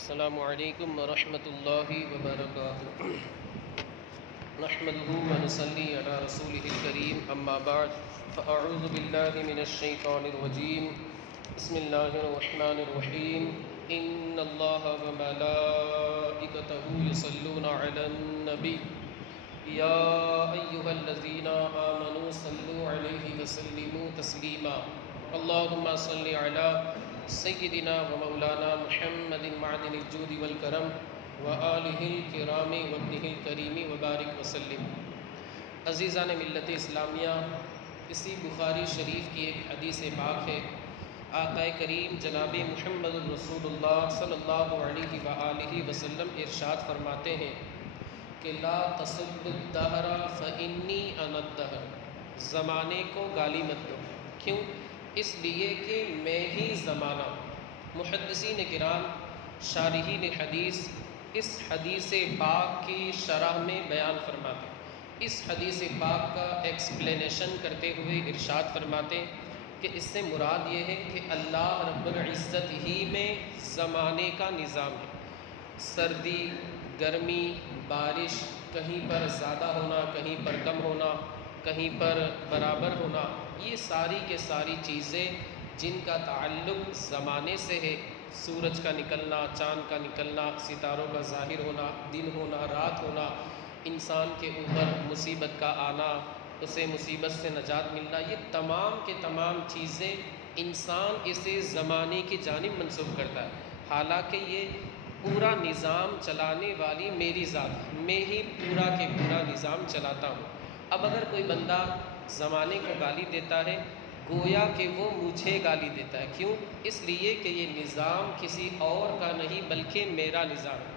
السلام علیکم ورحمۃ اللہ وبرکاتہ نحمده ونصلي على رسوله الكريم اما بعد فاعوذ باللہ من الشیطان الرجیم بسم اللہ الرحمن الرحیم ان اللہ وملائکته یصلون علی النبی یا ایہا الذین آمنوا صلوا علیہ وسلموا تسلیما اللہم صل علی سیدنا و مولانا محمد معدن الجود والکرم وآلہ الکرام وابنہ الکریم وبارک وسلم۔ عزیزان ملت اسلامیہ، اسی بخاری شریف کی ایک حدیث پاک ہے۔ آقا کریم جناب محمد رسول اللہ صلی اللہ علیہ وآلہ وسلم ارشاد فرماتے ہیں کہ لا تسبوا الدہر فإنی انا الدہر، زمانے کو گالی مت دو، کیوں؟ اس لیے کہ میں ہی زمانہ۔ محدثین کرام، شارحین حدیث اس حدیث پاک کی شرح میں بیان فرماتے ہیں، اس حدیث پاک کا ایکسپلینیشن کرتے ہوئے ارشاد فرماتے ہیں کہ اس سے مراد یہ ہے کہ اللہ رب العزت ہی میں زمانے کا نظام ہے۔ سردی، گرمی، بارش، کہیں پر زیادہ ہونا، کہیں پر کم ہونا، کہیں پر برابر ہونا، یہ ساری کے ساری چیزیں جن کا تعلق زمانے سے ہے، سورج کا نکلنا، چاند کا نکلنا، ستاروں کا ظاہر ہونا، دن ہونا، رات ہونا، انسان کے اوپر مصیبت کا آنا، اسے مصیبت سے نجات ملنا، یہ تمام کے تمام چیزیں انسان اسے زمانے کی جانب منسوب کرتا ہے، حالانکہ یہ پورا نظام چلانے والی میری ذات، میں ہی پورا کے پورا نظام چلاتا ہوں۔ اب اگر کوئی بندہ زمانے کو گالی دیتا ہے، گویا کہ وہ مجھے گالی دیتا ہے، کیوں؟ اس لیے کہ یہ نظام کسی اور کا نہیں بلکہ میرا نظام ہے۔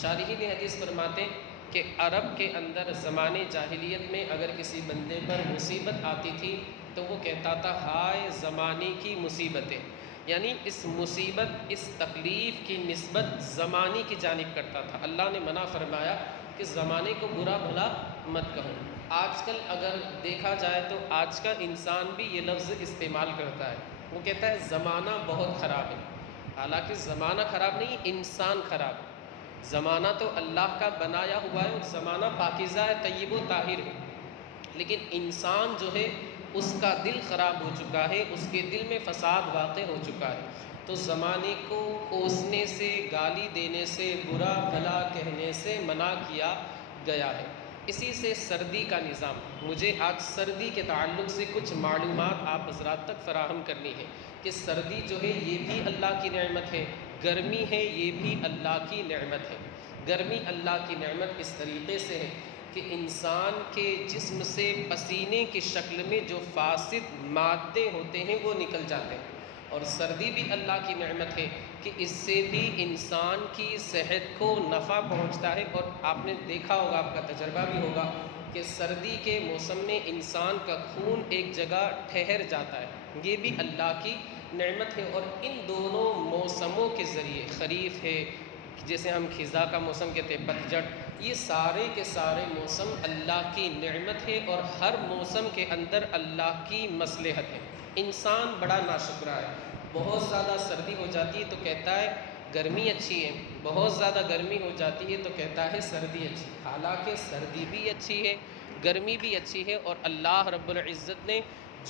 شارحین حدیث فرماتے ہیں کہ عرب کے اندر زمانے جاہلیت میں اگر کسی بندے پر مصیبت آتی تھی تو وہ کہتا تھا ہائے زمانے کی مصیبتیں، یعنی اس مصیبت، اس تکلیف کی نسبت زمانے کی جانب کرتا تھا۔ اللہ نے منع فرمایا کہ زمانے کو برا بھلا مت کہو۔ آج کل اگر دیکھا جائے تو آج کا انسان بھی یہ لفظ استعمال کرتا ہے، وہ کہتا ہے زمانہ بہت خراب ہے، حالانکہ زمانہ خراب نہیں، انسان خراب ہے۔ زمانہ تو اللہ کا بنایا ہوا ہے اور زمانہ پاکیزہ ہے، طیب و طاہر ہے، لیکن انسان جو ہے اس کا دل خراب ہو چکا ہے، اس کے دل میں فساد واقع ہو چکا ہے، تو زمانے کو کوسنے سے، گالی دینے سے، برا بھلا کہنے سے منع کیا گیا ہے۔ اسی سے سردی کا نظام، مجھے آج سردی کے تعلق سے کچھ معلومات آپ حضرات تک فراہم کرنی ہے کہ سردی جو ہے یہ بھی اللہ کی نعمت ہے، گرمی ہے یہ بھی اللہ کی نعمت ہے۔ گرمی اللہ کی نعمت اس طریقے سے ہے کہ انسان کے جسم سے پسینے کی شکل میں جو فاسد مادے ہوتے ہیں وہ نکل جاتے ہیں، اور سردی بھی اللہ کی نعمت ہے کہ اس سے بھی انسان کی صحت کو نفع پہنچتا ہے، اور آپ نے دیکھا ہوگا، آپ کا تجربہ بھی ہوگا کہ سردی کے موسم میں انسان کا خون ایک جگہ ٹھہر جاتا ہے، یہ بھی اللہ کی نعمت ہے۔ اور ان دونوں موسموں کے ذریعے، خریف ہے جیسے ہم خزاں کا موسم کہتے ہیں، پتجھڑ، یہ سارے کے سارے موسم اللہ کی نعمت ہے، اور ہر موسم کے اندر اللہ کی مصلحت ہے۔ انسان بڑا ناشکرا ہے، بہت زیادہ سردی ہو جاتی ہے تو کہتا ہے گرمی اچھی ہے، بہت زیادہ گرمی ہو جاتی ہے تو کہتا ہے سردی اچھی، حالانکہ سردی بھی اچھی ہے، گرمی بھی اچھی ہے، اور اللہ رب العزت نے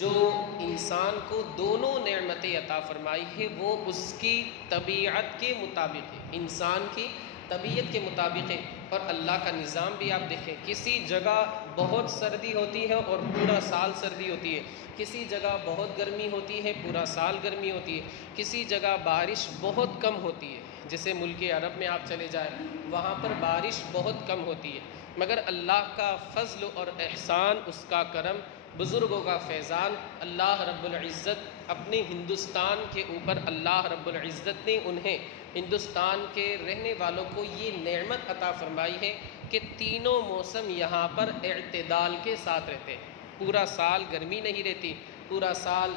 جو انسان کو دونوں نعمتیں عطا فرمائی ہے وہ اس کی طبیعت کے مطابق ہے، انسان کی طبیعت کے مطابق ہے۔ اور اللہ کا نظام بھی آپ دیکھیں، کسی جگہ بہت سردی ہوتی ہے اور پورا سال سردی ہوتی ہے، کسی جگہ بہت گرمی ہوتی ہے، پورا سال گرمی ہوتی ہے، کسی جگہ بارش بہت کم ہوتی ہے، جیسے ملک عرب میں آپ چلے جائیں وہاں پر بارش بہت کم ہوتی ہے، مگر اللہ کا فضل اور احسان، اس کا کرم، بزرگوں کا فیضان، اللہ رب العزت اپنے ہندوستان کے اوپر، اللہ رب العزت نے انہیں، ہندوستان کے رہنے والوں کو یہ نعمت عطا فرمائی ہے کہ تینوں موسم یہاں پر اعتدال کے ساتھ رہتے ہیں۔ پورا سال گرمی نہیں رہتی، پورا سال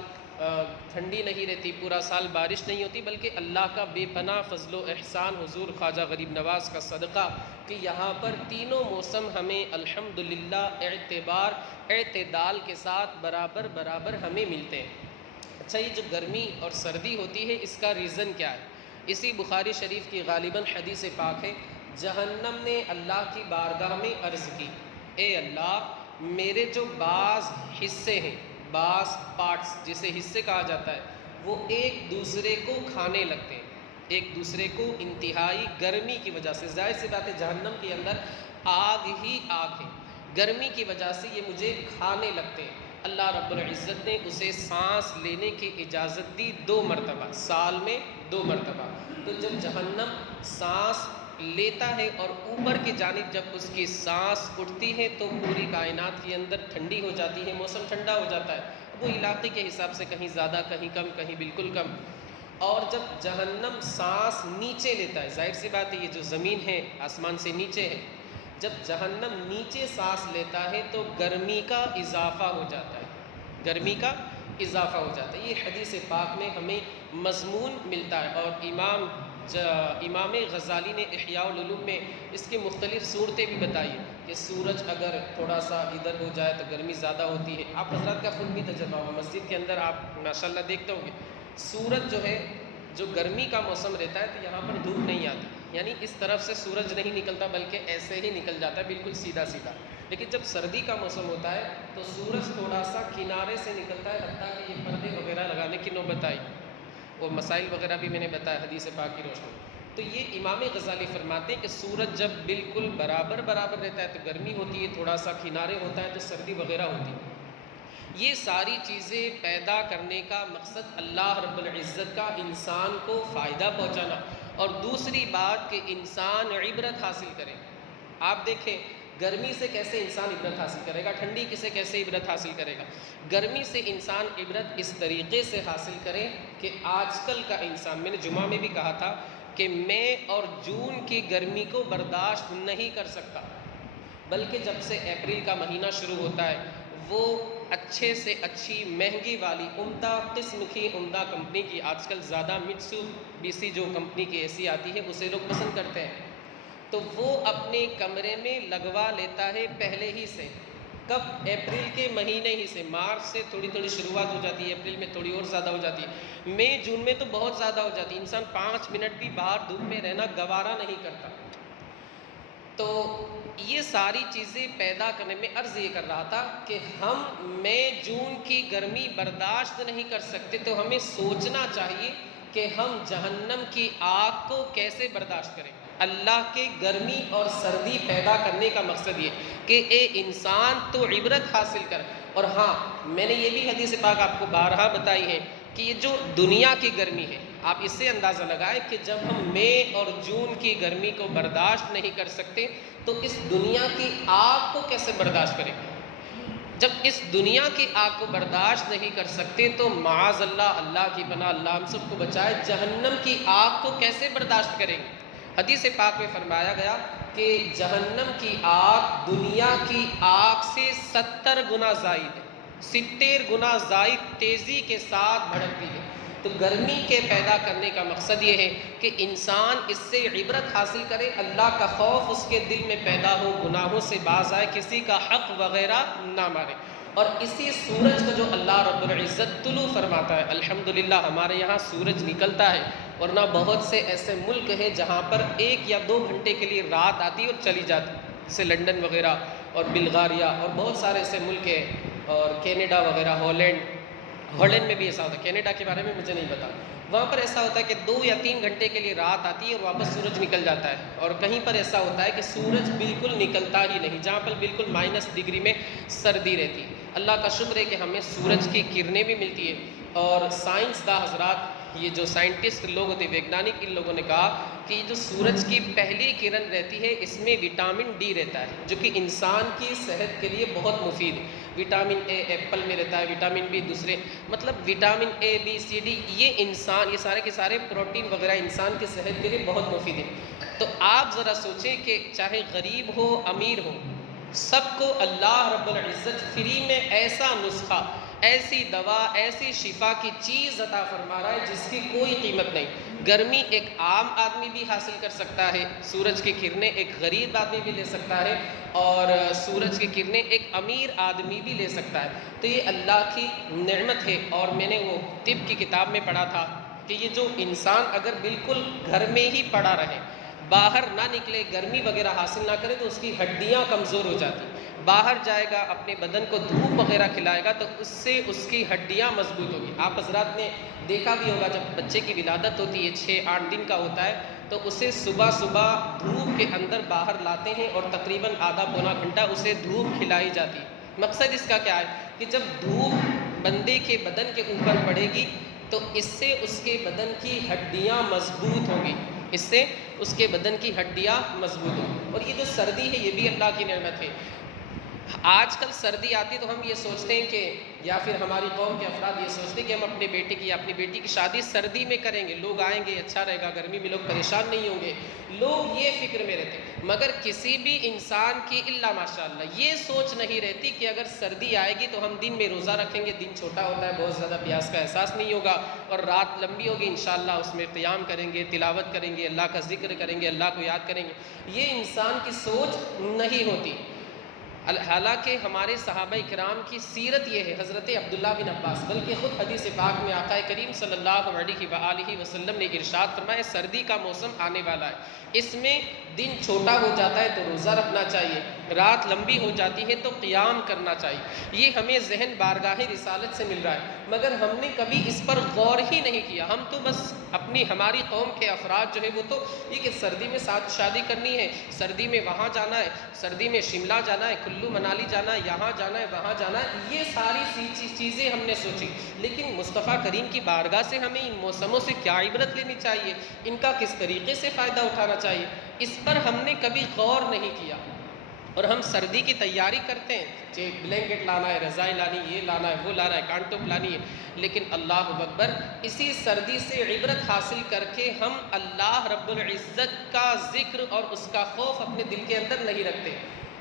ٹھنڈی نہیں رہتی، پورا سال بارش نہیں ہوتی، بلکہ اللہ کا بے پناہ فضل و احسان، حضور خواجہ غریب نواز کا صدقہ کہ یہاں پر تینوں موسم ہمیں الحمدللہ اعتدال کے ساتھ برابر برابر ہمیں ملتے ہیں۔ اچھا، یہ جو گرمی اور سردی ہوتی ہے اس کا ریزن کیا ہے؟ اسی بخاری شریف کی غالباً حدیث پاک ہے، جہنم نے اللہ کی بارگاہ میں عرض کی، اے اللہ میرے جو بعض حصے ہیں، بعض پارٹس جسے حصے کہا جاتا ہے، وہ ایک دوسرے کو کھانے لگتے ہیں، ایک دوسرے کو انتہائی گرمی کی وجہ سے، ظاہر سی بات ہے جہنم کے اندر آگ ہی آگ ہے، گرمی کی وجہ سے یہ مجھے کھانے لگتے ہیں۔ اللہ رب العزت نے اسے سانس لینے کی اجازت دی 2 مرتبہ، سال میں 2 مرتبہ۔ تو جب جہنم سانس لیتا ہے اور اوپر کی جانب جب اس کی سانس اٹھتی ہے تو پوری کائنات کے اندر ٹھنڈی ہو جاتی ہے، موسم ٹھنڈا ہو جاتا ہے، وہ علاقے کے حساب سے کہیں زیادہ کہیں کم کہیں بالکل کم۔ اور جب جہنم سانس نیچے لیتا ہے، ظاہر سی بات ہے یہ جو زمین ہے آسمان سے نیچے ہے، جب جہنم نیچے سانس لیتا ہے تو گرمی کا اضافہ ہو جاتا ہے، گرمی کا اضافہ ہو جاتا ہے۔ یہ حدیث پاک میں ہمیں مضمون ملتا ہے، اور امام غزالی نے احیاء العلوم میں اس کی مختلف صورتیں بھی بتائی ہیں کہ سورج اگر تھوڑا سا ادھر ہو جائے تو گرمی زیادہ ہوتی ہے۔ آپ حضرات کا خود بھی تجربہ ہوگا، مسجد کے اندر آپ ماشاءاللہ دیکھتے ہوں گے سورج جو ہے، جو گرمی کا موسم رہتا ہے تو یہاں پر دھوپ نہیں آتی، یعنی اس طرف سے سورج نہیں نکلتا بلکہ ایسے ہی نکل جاتا ہے بالکل سیدھا سیدھا۔ لیکن جب سردی کا موسم ہوتا ہے تو سورج تھوڑا سا کنارے سے نکلتا ہے، حتیٰ کہ یہ پردے وغیرہ لگانے کی نوبت آئی، وہ مسائل وغیرہ بھی میں نے بتایا حدیث پاک کی روشنی میں۔ تو یہ امام غزالی فرماتے ہیں کہ سورج جب بالکل برابر رہتا ہے تو گرمی ہوتی ہے، تھوڑا سا کنارے ہوتا ہے تو سردی وغیرہ ہوتی ہے۔ یہ ساری چیزیں پیدا کرنے کا مقصد اللہ رب العزت کا انسان کو فائدہ پہنچانا، اور دوسری بات کہ انسان عبرت حاصل کرے۔ آپ دیکھیں گرمی سے کیسے انسان عبرت حاصل کرے گا، ٹھنڈی سے کیسے عبرت حاصل کرے گا۔ گرمی سے انسان عبرت اس طریقے سے حاصل کرے کہ آج کل کا انسان، میں نے جمعہ میں بھی کہا تھا کہ مئی اور جون کی گرمی کو برداشت نہیں کر سکتا، بلکہ جب سے اپریل کا مہینہ شروع ہوتا ہے وہ اچھے سے اچھی مہنگی والی عمدہ قسم کی، عمدہ کمپنی کی، آج کل زیادہ میٹسوبیشی جو کمپنی کی اے سی آتی ہے اسے لوگ پسند کرتے ہیں، تو وہ اپنے کمرے میں لگوا لیتا ہے پہلے ہی سے۔ کب؟ اپریل کے مہینے ہی سے، مارچ سے تھوڑی تھوڑی شروعات ہو جاتی ہے، اپریل میں تھوڑی اور زیادہ ہو جاتی ہے، مئی جون میں تو بہت زیادہ ہو جاتی ہے، انسان 5 منٹ بھی باہر دھوپ میں رہنا گوارا نہیں کرتا۔ تو یہ ساری چیزیں پیدا کرنے میں عرض یہ کر رہا تھا کہ ہم مئی جون کی گرمی برداشت نہیں کر سکتے، تو ہمیں سوچنا چاہیے کہ ہم جہنم کی آگ کو کیسے برداشت کریں۔ اللہ کے گرمی اور سردی پیدا کرنے کا مقصد یہ کہ اے انسان تو عبرت حاصل کر۔ اور ہاں، میں نے یہ بھی حدیث پاک آپ کو بارہا بتائی ہے کہ یہ جو دنیا کی گرمی ہے، آپ اس سے اندازہ لگائیں کہ جب ہم مئی اور جون کی گرمی کو برداشت نہیں کر سکتے تو اس دنیا کی آگ کو کیسے برداشت کریں گے۔ جب اس دنیا کی آگ کو برداشت نہیں کر سکتے تو معاذ اللہ، اللہ کی پناہ، اللہ ہم سب کو بچائے، جہنم کی آگ کو کیسے برداشت کریں گے۔ حدیث پاک میں فرمایا گیا کہ جہنم کی آگ دنیا کی آگ سے 70 گنا زائد ہے، 70 گنا زائد تیزی کے ساتھ بھڑکتی ہے۔ تو گرمی کے پیدا کرنے کا مقصد یہ ہے کہ انسان اس سے عبرت حاصل کرے، اللہ کا خوف اس کے دل میں پیدا ہو، گناہوں سے باز آئے، کسی کا حق وغیرہ نہ مارے۔ اور اسی سورج کو جو اللہ رب العزت طلوع فرماتا ہے، الحمدللہ ہمارے یہاں سورج نکلتا ہے، ورنہ بہت سے ایسے ملک ہیں جہاں پر 1 یا 2 گھنٹے کے لیے رات آتی ہے اور چلی جاتی ہے، جیسے لنڈن وغیرہ اور بلغاریہ اور بہت سارے ایسے ملک ہیں، اور کینیڈا وغیرہ، ہالینڈ میں بھی ایسا ہوتا ہے، کینیڈا کے بارے میں مجھے نہیں پتا، وہاں پر ایسا ہوتا ہے کہ 2 یا 3 گھنٹے کے لیے رات آتی ہے اور واپس سورج نکل جاتا ہے، اور کہیں پر ایسا ہوتا ہے کہ سورج بالکل نکلتا ہی نہیں، جہاں پر بالکل -ڈگری میں سردی رہتی ہے۔ اللہ کا شکر ہے کہ ہمیں سورج کی کرنیں بھی ملتی ہے، اور سائنسداں حضرات، یہ جو سائنٹسٹ لوگ ہوتے ہیں، ویگنانک، ان لوگوں نے کہا کہ یہ جو سورج کی پہلی کرن رہتی ہے اس میں وٹامن ڈی رہتا ہے، جو کہ انسان کی صحت کے لیے بہت مفید ہے۔ وٹامن اے ایپل میں رہتا ہے، وٹامن بی دوسرے، مطلب vitamin A B C D, یہ سارے کے سارے پروٹین وغیرہ انسان کی صحت کے لیے بہت مفید ہے۔ تو آپ ذرا سوچیں کہ چاہے غریب ہو امیر ہو، سب کو اللہ رب العزت فری میں ایسا نسخہ، ایسی دوا، ایسی شفا کی چیز عطا فرما رہا ہے جس کی کوئی قیمت نہیں۔ گرمی ایک عام آدمی بھی حاصل کر سکتا ہے، سورج کی کرنیں ایک غریب آدمی بھی لے سکتا ہے، اور سورج کی کرنیں ایک امیر آدمی بھی لے سکتا ہے۔ تو یہ اللہ کی نعمت ہے، اور میں نے وہ طب کی کتاب میں پڑھا تھا کہ یہ جو انسان اگر بالکل گھر میں ہی پڑا رہے، باہر نہ نکلے، گرمی وغیرہ حاصل نہ کرے، تو اس کی ہڈیاں کمزور ہو جاتی. باہر جائے گا، اپنے بدن کو دھوپ وغیرہ کھلائے گا، تو اس سے اس کی ہڈیاں مضبوط ہوگی. آپ حضرات نے دیکھا بھی ہوگا جب بچے کی ولادت ہوتی ہے 6-8 دن کا ہوتا ہے، تو اسے صبح صبح دھوپ کے اندر باہر لاتے ہیں اور تقریباً آدھا پونا گھنٹہ اسے دھوپ کھلائی جاتی ہے. مقصد اس کا کیا ہے کہ جب دھوپ بندے کے بدن کے اوپر پڑے گی تو اس سے اس کے بدن کی ہڈیاں مضبوط ہوں گی، اس سے اس کے بدن کی ہڈیاں مضبوط ہوں گی. اور یہ جو سردی ہے یہ بھی اللہ کی نعمت ہے. آج کل سردی آتی تو ہم یہ سوچتے ہیں کہ، یا پھر ہماری قوم کے افراد یہ سوچتے ہیں کہ ہم اپنے بیٹے کی یا اپنی بیٹی کی شادی سردی میں کریں گے، لوگ آئیں گے، اچھا رہے گا، گرمی میں لوگ پریشان نہیں ہوں گے، لوگ یہ فکر میں رہتے. مگر کسی بھی انسان کی الا ماشاءاللہ یہ سوچ نہیں رہتی کہ اگر سردی آئے گی تو ہم دن میں روزہ رکھیں گے، دن چھوٹا ہوتا ہے، بہت زیادہ پیاس کا احساس نہیں ہوگا، اور رات لمبی ہوگی، انشاءاللہ اس میں قیام کریں گے، تلاوت کریں گے، اللہ کا ذکر کریں گے، اللہ کو یاد کریں گے. یہ انسان کی سوچ نہیں ہوتی. حالانکہ ہمارے صحابہ کرام کی سیرت یہ ہے، حضرت عبداللہ بن عباس، بلکہ خود حدیث پاک میں آقا کریم صلی اللہ علیہ وآلہ وسلم نے ارشاد فرمایا سردی کا موسم آنے والا ہے، اس میں دن چھوٹا ہو جاتا ہے تو روزہ رکھنا چاہیے، رات لمبی ہو جاتی ہے تو قیام کرنا چاہیے. یہ ہمیں ذہن بارگاہ رسالت سے مل رہا ہے، مگر ہم نے کبھی اس پر غور ہی نہیں کیا. ہم تو بس ہماری قوم کے افراد جو ہے وہ تو یہ کہ سردی میں شادی کرنی ہے، سردی میں وہاں جانا ہے، سردی میں شملہ جانا ہے، کلو منالی جانا ہے، یہاں جانا ہے، وہاں جانا ہے، یہ ساری چیزیں ہم نے سوچی. لیکن مصطفیٰ کریم کی بارگاہ سے ہمیں ان موسموں سے کیا عبرت لینی چاہیے، ان کا کس طریقے سے فائدہ اٹھانا چاہیے، اس پر ہم نے کبھی غور نہیں کیا. اور ہم سردی کی تیاری کرتے ہیں کہ بلینکٹ لانا ہے، رضائی لانی، یہ لانا ہے، وہ لانا ہے، کانٹوپ لانی ہے. لیکن اللہ اکبر، اسی سردی سے عبرت حاصل کر کے ہم اللہ رب العزت کا ذکر اور اس کا خوف اپنے دل کے اندر نہیں رکھتے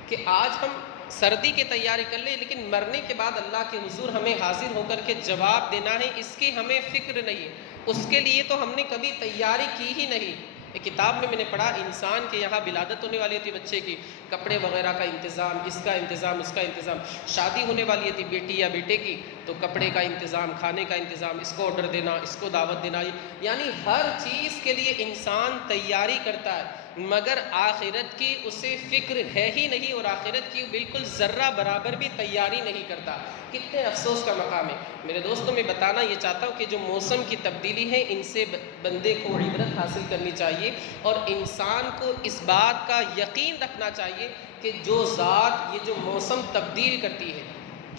کہ آج ہم سردی کی تیاری کر لیں، لیکن مرنے کے بعد اللہ کے حضور ہمیں حاضر ہو کر کے جواب دینا ہے، اس کی ہمیں فکر نہیں ہے. اس کے لیے تو ہم نے کبھی تیاری کی ہی نہیں. ایک کتاب میں نے پڑھا، انسان کے یہاں ولادت ہونے والی تھی بچے کی، کپڑے وغیرہ کا انتظام، اس کا انتظام، اس کا انتظام. شادی ہونے والی تھی بیٹی یا بیٹے کی، تو کپڑے کا انتظام، کھانے کا انتظام، اس کو آرڈر دینا، اس کو دعوت دینا. یعنی ہر چیز کے لیے انسان تیاری کرتا ہے، مگر آخرت کی اسے فکر ہے ہی نہیں، اور آخرت کی بالکل ذرہ برابر بھی تیاری نہیں کرتا. کتنے افسوس کا مقام ہے. میرے دوستوں، میں بتانا یہ چاہتا ہوں کہ جو موسم کی تبدیلی ہے، ان سے بندے کو عبرت حاصل کرنی چاہیے، اور انسان کو اس بات کا یقین رکھنا چاہیے کہ جو ذات یہ جو موسم تبدیل کرتی ہے،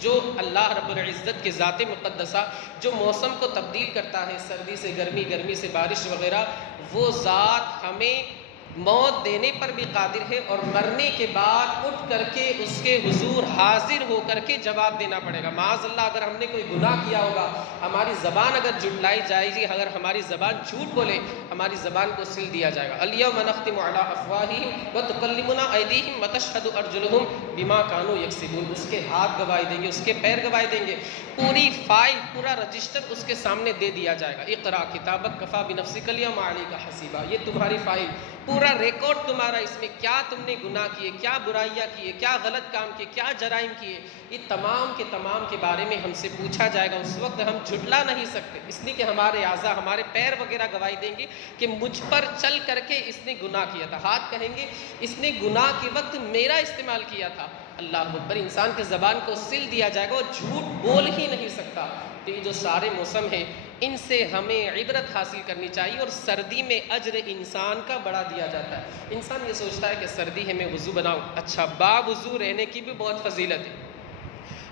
جو اللہ رب العزت کے ذات مقدسہ جو موسم کو تبدیل کرتا ہے، سردی سے گرمی، گرمی سے بارش وغیرہ، وہ ذات ہمیں موت دینے پر بھی قادر ہے، اور مرنے کے بعد اٹھ کر کے اس کے حضور حاضر ہو کر کے جواب دینا پڑے گا. معاذ اللہ، اگر ہم نے کوئی گناہ کیا ہوگا، ہماری زبان اگر جھٹلائی جائے گی، اگر ہماری زبان جھوٹ بولے، ہماری زبان کو سل دیا جائے گا. الیوم نختم علی افواہہم وتکلمنا ایدیہم وتشہد ارجلہم بما کانوا یکسبون. اس کے ہاتھ گواہی دیں گے، اس کے پیر گواہی دیں گے، پوری فائل، پورا رجسٹر اس کے سامنے دے دیا جائے گا. اقرا کتابک کفی بنفسک الیوم علیک حسیبا. یہ تمہاری فائل، پورا ریکارڈ تمہارا، اس میں کیا تم نے گناہ کیے، کیا برائیاں کیے، کیا غلط کام کیے، کیا جرائم کیے، یہ تمام کے تمام کے بارے میں ہم سے پوچھا جائے گا. اس وقت ہم جھٹلا نہیں سکتے، اس لیے کہ ہمارے اعضاء، ہمارے پیر وغیرہ گواہی دیں گے کہ مجھ پر چل کر کے اس نے گناہ کیا تھا. ہاتھ کہیں گے اس نے گناہ کے وقت میرا استعمال کیا تھا. اللہ اکبر، انسان کے زبان کو سل دیا جائے گا، وہ جھوٹ بول ہی نہیں سکتا. تو یہ جو سارے موسم ہیں، ان سے ہمیں عبرت حاصل کرنی چاہیے. اور سردی میں اجر انسان کا بڑھا دیا جاتا ہے. انسان یہ سوچتا ہے کہ سردی ہے میں وضو بناؤں، اچھا، با وضو رہنے کی بھی بہت فضیلت ہے.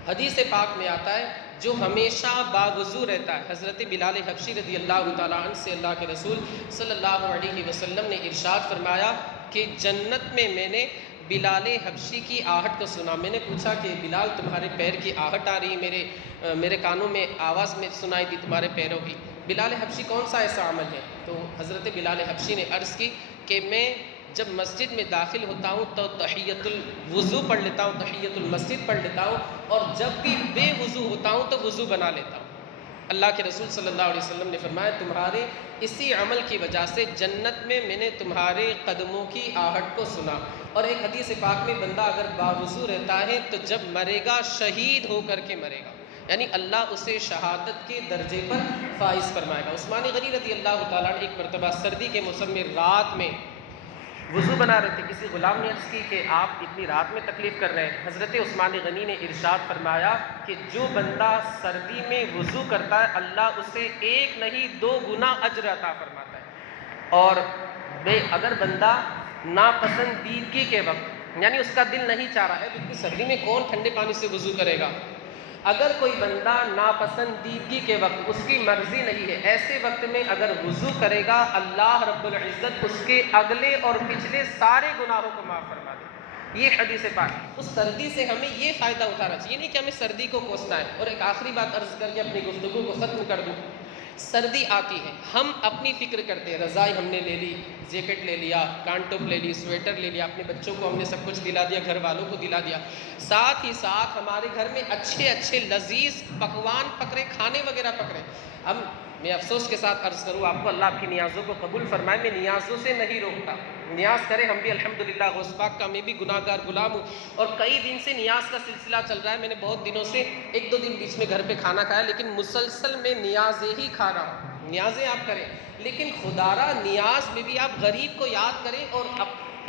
حدیث پاک میں آتا ہے جو ہمیشہ باوضو رہتا ہے. حضرت بلال حبشی رضی اللہ تعالیٰ عنہ سے اللہ کے رسول صلی اللہ علیہ وسلم نے ارشاد فرمایا کہ جنت میں میں نے بلال حبشی کی آہٹ کو سنا. میں نے پوچھا کہ بلال، تمہارے پیر کی آہٹ آ رہی ہے، میرے کانوں میں آواز میں سنائی دی تمہارے پیروں کی. بلال حبشی کون سا ایسا عمل ہے؟ تو حضرت بلال حبشی نے عرض کی کہ میں جب مسجد میں داخل ہوتا ہوں تو تحیۃ الوضو پڑھ لیتا ہوں، تحیۃ المسجد پڑھ لیتا ہوں، اور جب بھی بے وضو ہوتا ہوں تو وضو بنا لیتا ہوں. اللہ کے رسول صلی اللہ علیہ وسلم نے فرمایا تمہارے اسی عمل کی وجہ سے جنت میں نے تمہارے قدموں کی آہٹ کو سنا. اور ایک حدیث پاک میں بندہ اگر باوضو رہتا ہے تو جب مرے گا شہید ہو کر کے مرے گا. یعنی اللہ اسے شہادت کے درجے پر فائز فرمائے گا۔ عثمان غنی رضی اللہ تعالیٰ نے ایک مرتبہ سردی کے موسم میں رات میں وضو بنا رہے تھے، کسی غلام نے عرض کی کہ آپ اتنی رات میں تکلیف کر رہے ہیں۔ حضرت عثمان غنی نے ارشاد فرمایا کہ جو بندہ سردی میں وضو کرتا ہے اللہ اسے 1 نہیں 2 گنا اجر عطا فرماتا ہے، اور اگر بندہ ناپسندیدگی کے وقت یعنی اس کا دل نہیں چاہ رہا ہے، تو اتنی سردی میں کون ٹھنڈے پانی سے وضو کرے گا، اگر کوئی بندہ ناپسندیدگی کے وقت اس کی مرضی نہیں ہے ایسے وقت میں اگر وضو کرے گا اللہ رب العزت اس کے اگلے اور پچھلے سارے گناہوں کو معاف فرما دے۔ یہ حدیث پاک۔ اس سردی سے ہمیں یہ فائدہ اٹھانا چاہیے، نہیں کہ ہمیں سردی کو کوسنا ہے۔ اور ایک آخری بات عرض کر کے اپنی گفتگو کو ختم کر دوں۔ سردی آتی ہے، ہم اپنی فکر کرتے ہیں، رضائی ہم نے لے لی، جیکٹ لے لیا، کان ٹوپ لے لی، سویٹر لے لیا، اپنے بچوں کو ہم نے سب کچھ دلا دیا، گھر والوں کو دلا دیا، ساتھ ہی ساتھ ہمارے گھر میں اچھے اچھے لذیذ پکوان پکڑے، کھانے وغیرہ پکڑے۔ میں افسوس کے ساتھ عرض کروں آپ کو، اللہ آپ کی نیازوں کو قبول فرمائے، میں نیازوں سے نہیں روکتا، نیاز کریں ہم بھی الحمدللہ، غوث پاک کا میں بھی گناہ گار غلام ہوں، اور کئی دن سے نیاز کا سلسلہ چل رہا ہے۔ میں نے بہت دنوں سے 1-2 دن بیچ میں گھر پہ کھانا کھایا، لیکن مسلسل میں نیازیں ہی کھا رہا ہوں۔ نیازیں آپ کریں، لیکن خدا را نیاز میں بھی آپ غریب کو یاد کریں۔ اور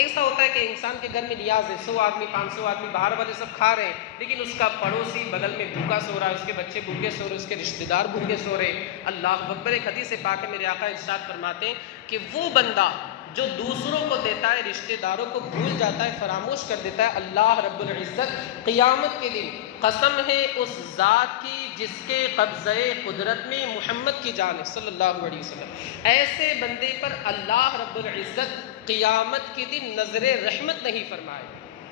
ایسا ہوتا ہے کہ انسان کے گھر میں نیاز ہے، 100 آدمی 500 آدمی باہر والے سب کھا رہے ہیں، لیکن اس کا پڑوسی بغل میں بھوکا سو رہا ہے، اس کے بچے بھوکے سو رہے، اس کے رشتہ دار بھوکے سو رہے۔ اللہ اکبر۔ ایک حدیث پاک ہے، میرے آقا ارشاد فرماتے ہیں کہ وہ بندہ جو دوسروں کو دیتا ہے، رشتہ داروں کو بھول جاتا ہے، فراموش کر دیتا ہے، اللہ رب العزت قیامت کے دن قسم ہے اس ذات کی جس کے قبضہ قدرت میں محمد کی جان ہے صلی اللہ علیہ وسلم، ایسے بندے پر اللہ رب العزت قیامت کے دن نظر رحمت نہیں فرمائے،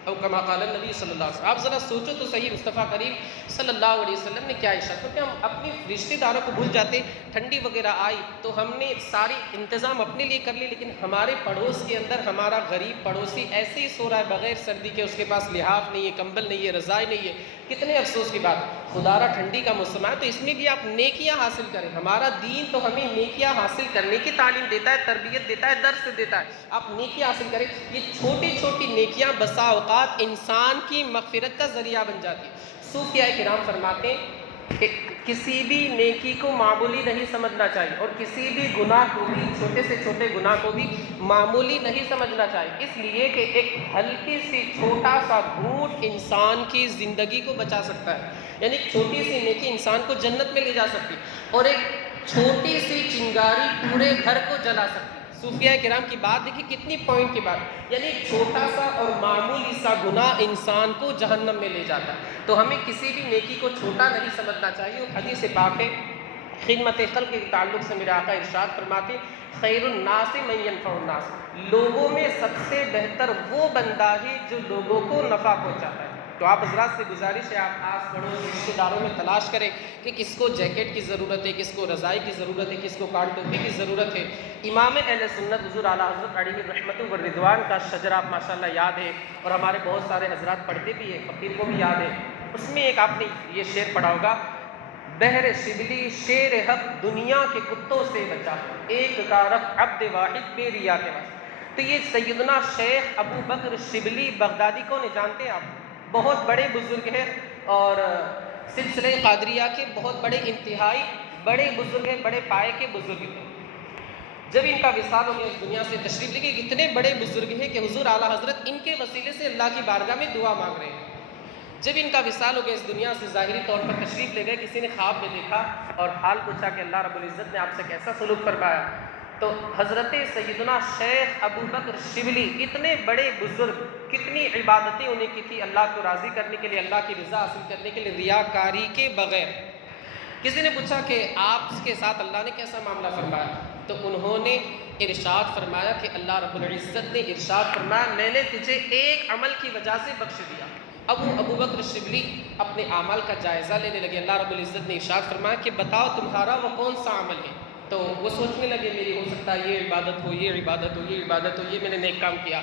او کما قال النبی صلی اللہ علیہ وسلم۔ آپ ذرا سوچو تو صحیح، مصطفیٰ کریم صلی اللہ علیہ وسلم نے کیا ارشاد فرمایا کہ ہم اپنے رشتہ داروں کو بھول جاتے، ٹھنڈی وغیرہ آئی تو ہم نے ساری انتظام اپنے لیے کر لی، لیکن ہمارے پڑوس کے اندر ہمارا غریب پڑوسی ایسے ہی سو رہا ہے بغیر سردی کے، اس کے پاس لحاف نہیں ہے، کمبل نہیں ہے، رضائی نہیں ہے۔ کتنے افسوس کی بات، خدا را ٹھنڈی کا موسم ہے تو اس میں بھی آپ نیکیاں حاصل کریں۔ ہمارا دین تو ہمیں نیکیاں حاصل کرنے کی تعلیم دیتا ہے، تربیت دیتا ہے، درس دیتا ہے، آپ نیکیاں حاصل کریں۔ یہ چھوٹی چھوٹی نیکیاں بسا اوقات انسان کی مغفرت کا ذریعہ بن جاتی ہے۔ صوفیاء کرام فرماتے ہیں کہ کسی بھی نیکی کو معمولی نہیں سمجھنا چاہیے، اور کسی بھی گناہ کو بھی، چھوٹے سے چھوٹے گناہ کو بھی معمولی نہیں سمجھنا چاہیے، اس لیے کہ ایک ہلکی سی چھوٹا سا گھونٹ انسان کی زندگی کو بچا سکتا ہے، یعنی چھوٹی سی نیکی انسان کو جنت میں لے جا سکتی، اور ایک چھوٹی سی چنگاری پورے گھر کو جلا سکتی۔ صوفیاء کرام کی بات دیکھیں کتنی پوائنٹ کی بات، یعنی چھوٹا سا اور معمولی سا گناہ انسان کو جہنم میں لے جاتا ہے۔ تو ہمیں کسی بھی نیکی کو چھوٹا نہیں سمجھنا چاہیے۔ اور حدیث پاک ہے، خدمت خلق کے تعلق سے میرے آقا ارشاد فرماتے خیر الناس من ینفع الناس، لوگوں میں سب سے بہتر وہ بندہ ہے جو لوگوں کو نفع پہنچاتا ہے۔ تو آپ حضرات سے گزارش ہے، آپ آس پڑوس رشتہ داروں میں تلاش کریں کہ کس کو جیکٹ کی ضرورت ہے، کس کو رضائی کی ضرورت ہے، کس کو کان ٹوپی کی ضرورت ہے۔ امام اہل سنت حضور اعلیٰ حضرت علیہ الرحمۃ والرضوان کا شجرہ آپ ماشاءاللہ یاد ہے، اور ہمارے بہت سارے حضرات پڑھتے بھی ہیں، فقیر کو بھی یاد ہے۔ اس میں ایک آپ نے یہ شعر پڑھا ہوگا، بحر شبلی شیر حق دنیا کے کتوں سے بچا، ایک کا رب عبد واحد بے ریا کے واسطے۔ تو یہ سیدنا شیخ ابو بکر شبلی بغدادی کو نہیں جانتے ہیں آپ، بہت بڑے بزرگ ہیں، اور سلسلہ قادریہ کے بہت بڑے انتہائی بڑے بزرگ ہیں، بڑے پائے کے بزرگ ہیں۔ جب ان کا وصال ہو گیا اس دنیا سے تشریف لے گئے، اتنے بڑے بزرگ ہیں کہ حضور اعلیٰ حضرت ان کے وسیلے سے اللہ کی بارگاہ میں دعا مانگ رہے ہیں۔ جب ان کا وصال ہو گیا اس دنیا سے، ظاہری طور پر تشریف لے گئے، کسی نے خواب میں دیکھا اور حال پوچھا کہ اللہ رب العزت نے آپ سے کیسا سلوک فرمایا، تو حضرت سیدنا شیخ ابو بکر شبلی اتنے بڑے بزرگ، کتنی عبادتیں انہیں کی تھی اللہ کو راضی کرنے کے لیے، اللہ کی رضا حاصل کرنے کے لیے، ریاکاری کے بغیر۔ کسی نے پوچھا کہ آپ کے ساتھ اللہ نے کیسا معاملہ فرمایا، تو انہوں نے ارشاد فرمایا کہ اللہ رب العزت نے ارشاد فرمایا میں نے تجھے ایک عمل کی وجہ سے بخش دیا۔ ابو بکر شبلی اپنے اعمال کا جائزہ لینے لگے، اللہ رب العزت نے ارشاد فرمایا کہ بتاؤ تمہارا وہ کون سا عمل ہے، تو وہ سوچنے لگے میری ہو سکتا ہے یہ عبادت ہو، یہ عبادت ہو، یہ عبادت ہو، یہ میں نے نیک کام کیا۔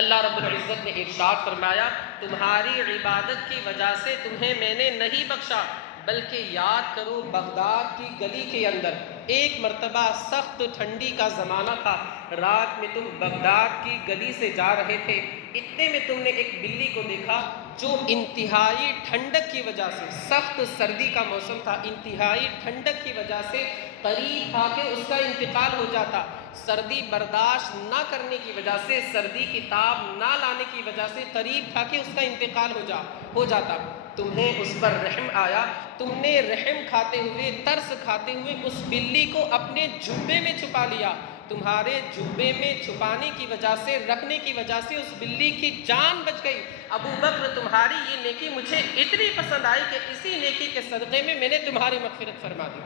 اللہ رب العزت نے ارشاد فرمایا تمہاری عبادت کی وجہ سے تمہیں میں نے نہیں بخشا، بلکہ یاد کرو بغداد کی گلی کے اندر ایک مرتبہ سخت ٹھنڈی کا زمانہ تھا، رات میں تم بغداد کی گلی سے جا رہے تھے، اتنے میں تم نے ایک بلی کو دیکھا جو انتہائی ٹھنڈک کی وجہ سے، سخت سردی کا موسم تھا، انتہائی ٹھنڈک کی وجہ سے قریب تھا کہ اس کا انتقال ہو جاتا، سردی برداشت نہ کرنے کی وجہ سے، سردی کی تاب نہ لانے کی وجہ سے قریب تھا کہ اس کا انتقال ہو جاتا۔ تمہیں اس پر رحم آیا، تم نے رحم کھاتے ہوئے، ترس کھاتے ہوئے اس بلی کو اپنے جبے میں چھپا لیا، تمہارے جبے میں چھپانے کی وجہ سے، رکھنے کی وجہ سے اس بلی کی جان بچ گئی۔ ابو بکر تمہاری یہ نیکی مجھے اتنی پسند آئی کہ اسی نیکی کے صدقے میں نے تمہاری مغفرت فرما دی۔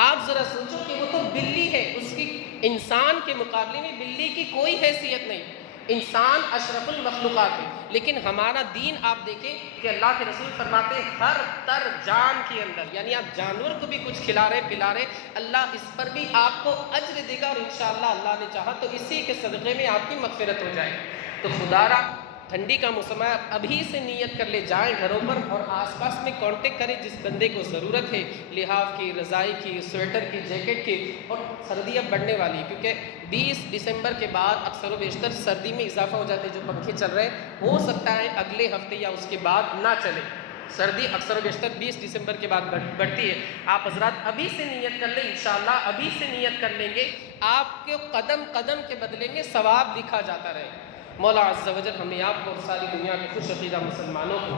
آپ ذرا سوچو کہ وہ تو بلی ہے، اس کی انسان کے مقابلے میں بلی کی کوئی حیثیت نہیں، انسان اشرف المخلوقات ہے، لیکن ہمارا دین آپ دیکھیں کہ اللہ کے رسول فرماتے ہیں ہر تر جان کے اندر، یعنی آپ جانور کو بھی کچھ کھلا رہے پلا رہے، اللہ اس پر بھی آپ کو اجر دے گا، اور انشاءاللہ اللہ نے چاہا تو اسی کے صدقے میں آپ کی مغفرت ہو جائے۔ تو خدا را ٹھنڈی کا موسم ہے، ابھی سے نیت کر لے، جائیں گھروں پر اور آس پاس میں کانٹیکٹ کریں جس بندے کو ضرورت ہے لحاف کی، رضائی کی، سویٹر کی، جیکٹ کی، اور سردی اب بڑھنے والی ہے کیونکہ 20 دسمبر کے بعد اکثر و بیشتر سردی میں اضافہ ہو جاتے ہیں، جو پنکھے چل رہے ہیں ہو سکتا ہے اگلے ہفتے یا اس کے بعد نہ چلے، سردی اکثر و بیشتر 20 دسمبر کے بعد بڑھتی ہے۔ آپ حضرات ابھی سے نیت کر لیں، انشاءاللہ ابھی سے نیت کر لیں گے، آپ کے قدم قدم کے بدلیں گے ثواب لکھا جاتا رہے۔ مولا عز و جل ہمیں آپ کو اور ساری دنیا کے خوش عقیدہ مسلمانوں کو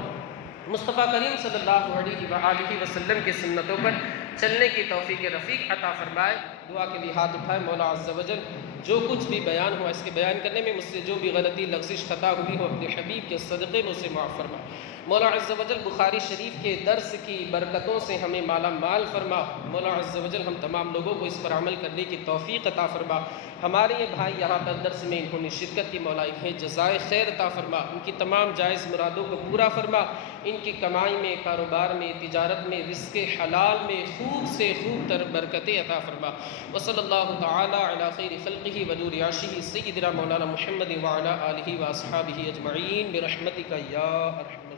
مصطفیٰ کریم صلی اللہ علیہ وآلہ وسلم کی سنتوں پر چلنے کی توفیق رفیق عطا فرمائے۔ دعا کے لیے ہاتھ اٹھائے۔ مولا عز و جل جو کچھ بھی بیان ہوا اس کے بیان کرنے میں مجھ سے جو بھی غلطی لغزش خطا ہوئی ہو اپنے حبیب کے صدقے میں اسے معاف فرما۔ مولا عز و جل بخاری شریف کے درس کی برکتوں سے ہمیں مالا مال فرما۔ مولا عز و جل ہم تمام لوگوں کو اس پر عمل کرنے کی توفیق عطا فرما۔ ہمارے یہ بھائی یہاں پر درس میں انہوں نے شرکت کی، مولا انہیں جزائے خیر عطا فرما، ان کی تمام جائز مرادوں کو پورا فرما، ان کی کمائی میں، کاروبار میں، تجارت میں، رزق حلال میں خوب سے خوب تر برکتیں عطا فرما۔ وصلی اللہ تعالی علی خیر خلقہ ونور عرشہ سیدنا مولانا محمد وعلی آلہ واصحابہ اجمعین برحمتک یا ارحم